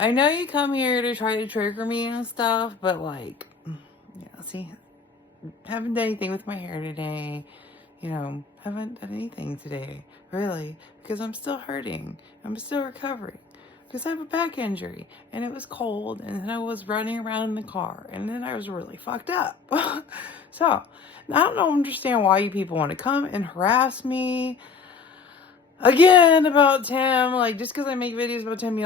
I know you come here to try to trigger me and stuff, but like, yeah, see, haven't done anything with my hair today. Haven't done anything today, really, because I'm still hurting. I'm still recovering. Because I have a back injury, and it was cold, and then I was running around in the car, and then I was really fucked up. So, I don't understand why you people want to come and harass me again about Tim. Like, just because I make videos about Tim,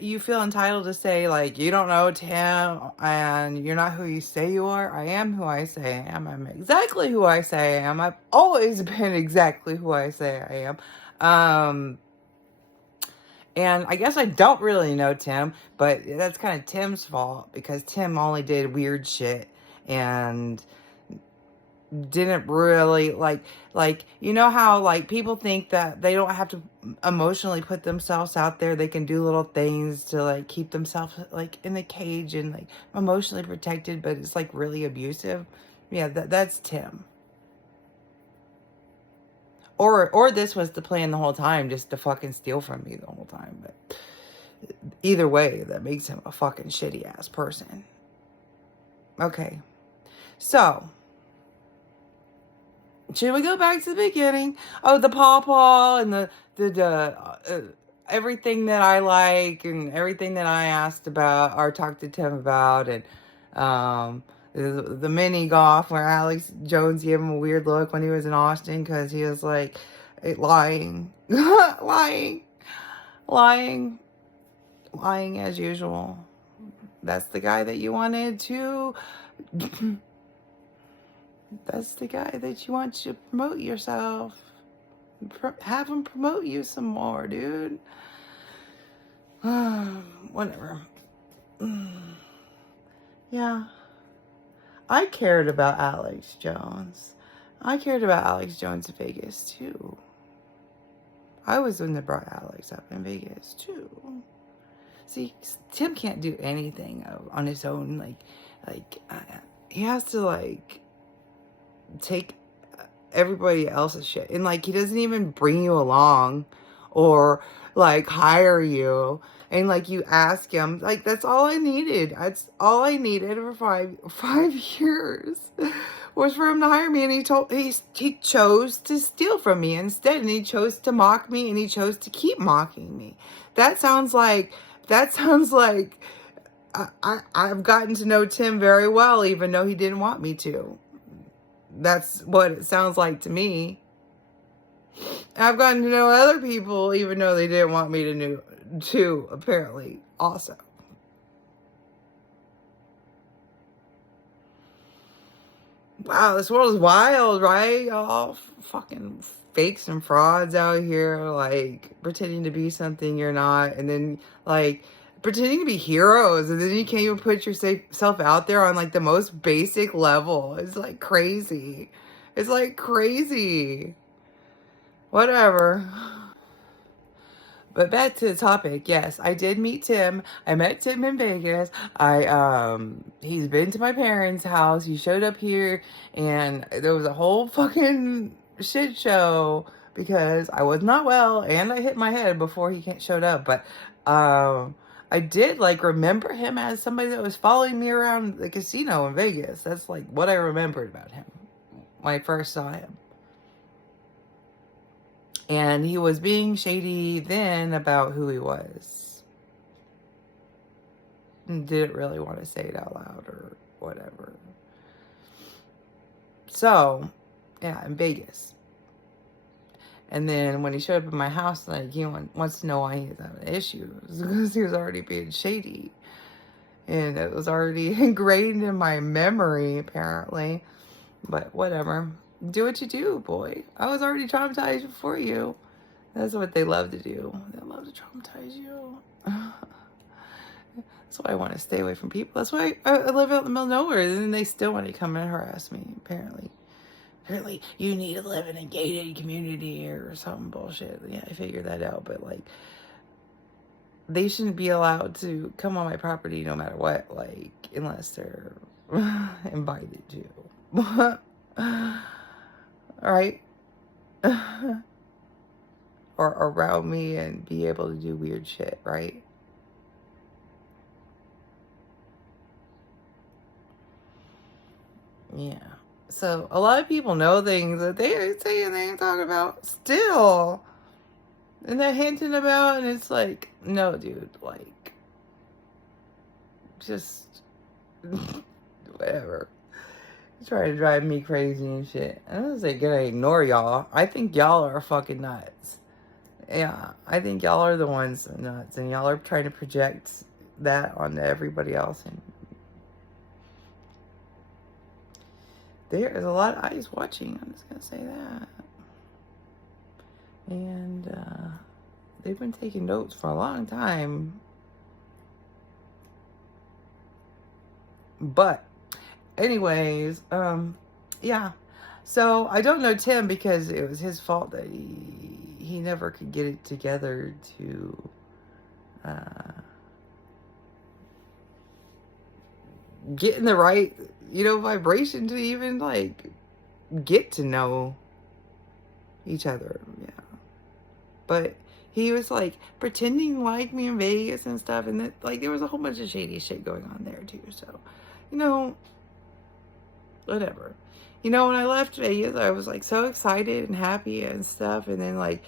you feel entitled to say, like, you don't know Tim, and you're not who you say you are. I am who I say I am. I'm exactly who I say I am. I've always been exactly who I say I am. And I guess I don't really know Tim, but that's kind of Tim's fault because Tim only did weird shit and didn't really like you know how like people think that they don't have to emotionally put themselves out there. They can do little things to like keep themselves like in the cage and like emotionally protected, but it's like really abusive. Yeah, that's Tim. Or this was the plan the whole time, just to fucking steal from me the whole time. But either way, that makes him a fucking shitty ass person. Okay. So, should we go back to the beginning? Oh, the pawpaw and the everything that I like and everything that I asked about or talked to Tim about, and um the mini golf where Alex Jones gave him a weird look when he was in Austin because he was like lying, lying, lying, lying as usual. That's the guy that you wanted to. That's the guy that you want to promote yourself. Have him promote you some more, dude. Whatever. Yeah. I cared about Alex Jones. I cared about Alex Jones in Vegas, too. I was the one that brought Alex up in Vegas, too. See, Tim can't do anything on his own. He has to, like, take everybody else's shit. And, like, he doesn't even bring you along or, like, hire you. And, like, you ask him. Like, that's all I needed. That's all I needed for five years was for him to hire me. And he chose to steal from me instead. And he chose to mock me. And he chose to keep mocking me. That sounds like I've gotten to know Tim very well, even though he didn't want me to. That's what it sounds like to me. I've gotten to know other people, even though they didn't want me to know, too, apparently, also. Wow, this world is wild, right? Y'all fucking fakes and frauds out here, like, pretending to be something you're not, and then, like, pretending to be heroes, and then you can't even put yourself out there on, like, the most basic level. It's, like, crazy. It's, like, crazy. Whatever. But back to the topic. Yes, I did meet Tim. I met Tim in Vegas. He's been to my parents' house. He showed up here and there was a whole fucking shit show because I was not well and I hit my head before he showed up. But I did like remember him as somebody that was following me around the casino in Vegas. That's like what I remembered about him when I first saw him. And he was being shady then about who he was. And didn't really want to say it out loud or whatever. So, yeah, in Vegas. And then when he showed up at my house, like, he wants to know why he's having issues. Because he was already being shady. And it was already ingrained in my memory, apparently. But whatever. Do what you do, boy. I was already traumatized before you. That's what they love to do. They love to traumatize you. That's why I want to stay away from people. That's why I live out in the middle of nowhere. And then they still want to come and harass me, apparently. Apparently, you need to live in a gated community or some bullshit. Yeah, I figured that out. But, like, they shouldn't be allowed to come on my property no matter what. Like, unless they're invited to. Alright? Or around me and be able to do weird shit, right? Yeah. So a lot of people know things that they ain't saying, they ain't talking about still. And they're hinting about, and it's like, no, dude, like, just whatever. Trying to drive me crazy and shit. I'm not gonna ignore y'all. I think y'all are fucking nuts. Yeah, I think y'all are the ones nuts, and y'all are trying to project that onto everybody else. And there is a lot of eyes watching. I'm just gonna say that. And they've been taking notes for a long time. But anyways, yeah. So I don't know Tim because it was his fault that he never could get it together to get in the right, vibration to even like get to know each other. Yeah. But he was like pretending to like me in Vegas and stuff, and that like there was a whole bunch of shady shit going on there too. So, whatever. When I left Vegas, I was like so excited and happy and stuff, and then like,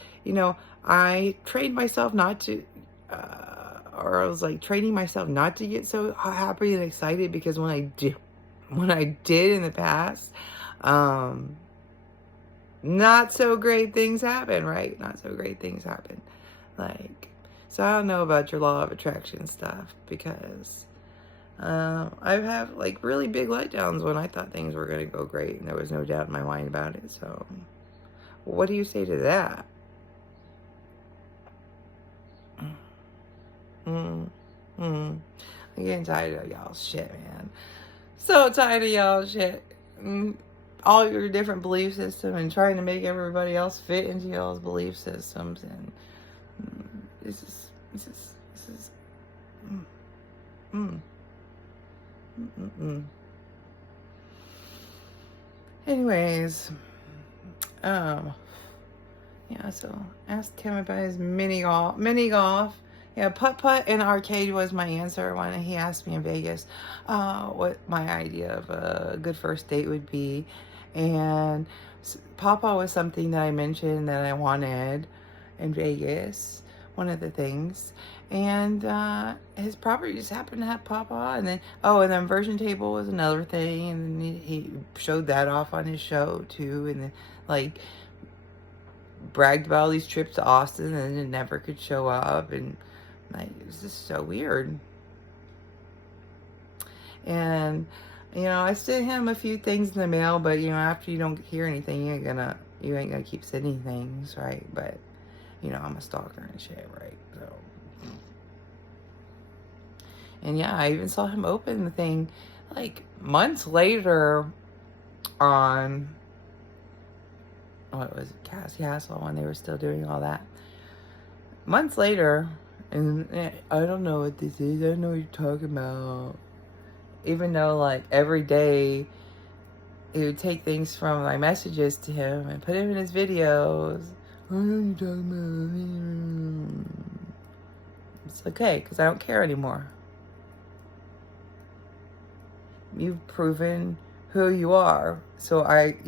I trained myself not to, or I was like training myself not to get so happy and excited, because when I did in the past, not so great things happen, right? Not so great things happen. Like, so I don't know about your law of attraction stuff, because I've had like really big letdowns when I thought things were going to go great and there was no doubt in my mind about it. So what do you say to that? I'm getting tired of y'all shit, man. So tired of y'all shit. All your different belief systems and trying to make everybody else fit into y'all's belief systems. And this is anyways, yeah, so asked him about his mini golf. Yeah, putt and arcade was my answer when he asked me in Vegas what my idea of a good first date would be. And Papa was something that I mentioned that I wanted in Vegas, one of the things. And his property just happened to have Papa. And then version table was another thing. And he showed that off on his show too. And then like bragged about all these trips to Austin, and it never could show up. And like, it was just so weird. And I sent him a few things in the mail, but after you don't hear anything, you ain't gonna keep sending things, right? But I'm a stalker and shit, right? So, and yeah, I even saw him open the thing like months later on, what was it, Castle, when they were still doing all that. Months later, and I don't know what this is. I don't know what you're talking about. Even though like every day he would take things from my messages to him and put them in his videos. I don't know what you're talking about. It's okay, because I don't care anymore. You've proven who you are. So like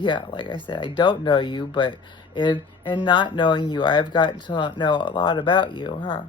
I said, I don't know you, but in not knowing you, I've gotten to know a lot about you, huh?